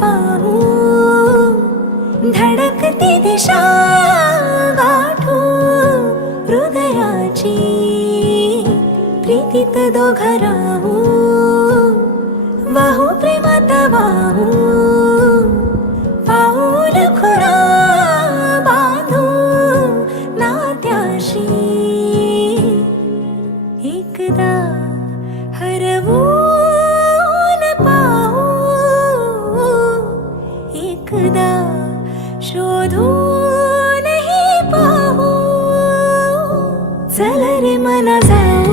पाहू, धडकती दिशा गाठू हृदयाची, प्रीतीत दोघं राहू, वाहू प्रेमात वाहू, पाऊल खुणा बांधू नात्याशी, एकदा हरवून पाहू, एकदा शोधूनही पाहू, चल रे मना जाऊ.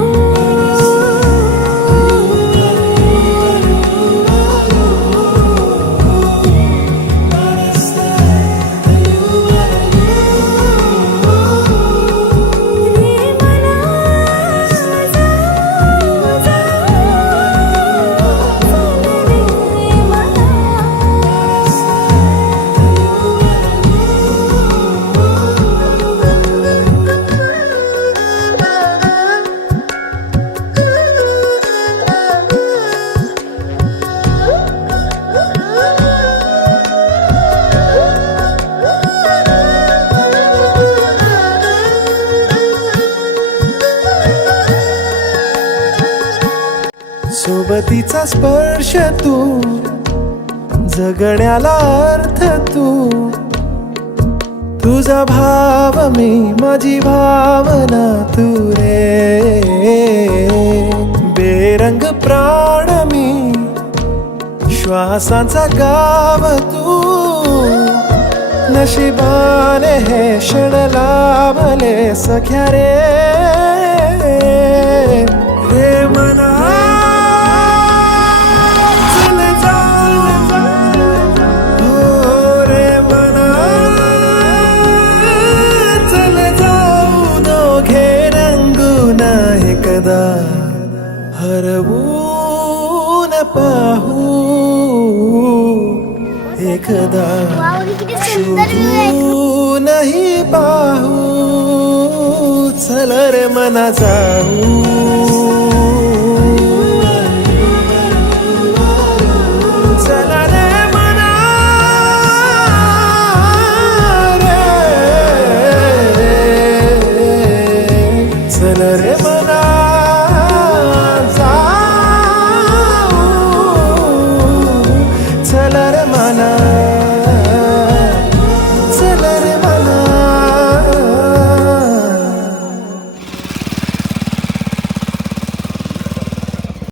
सोबतीचा स्पर्श तू, जगण्याला अर्थ तू, तुझा भाव मी, माझी भावना तू रे, बेरंग प्राण मी, श्वासांचा गाव तू, नशिबाने हे क्षण लाभले सख्या रे, रे मना एकदा हरवून पाहू, एकदा शोधूनही पाहू, चल रे मना जाऊ.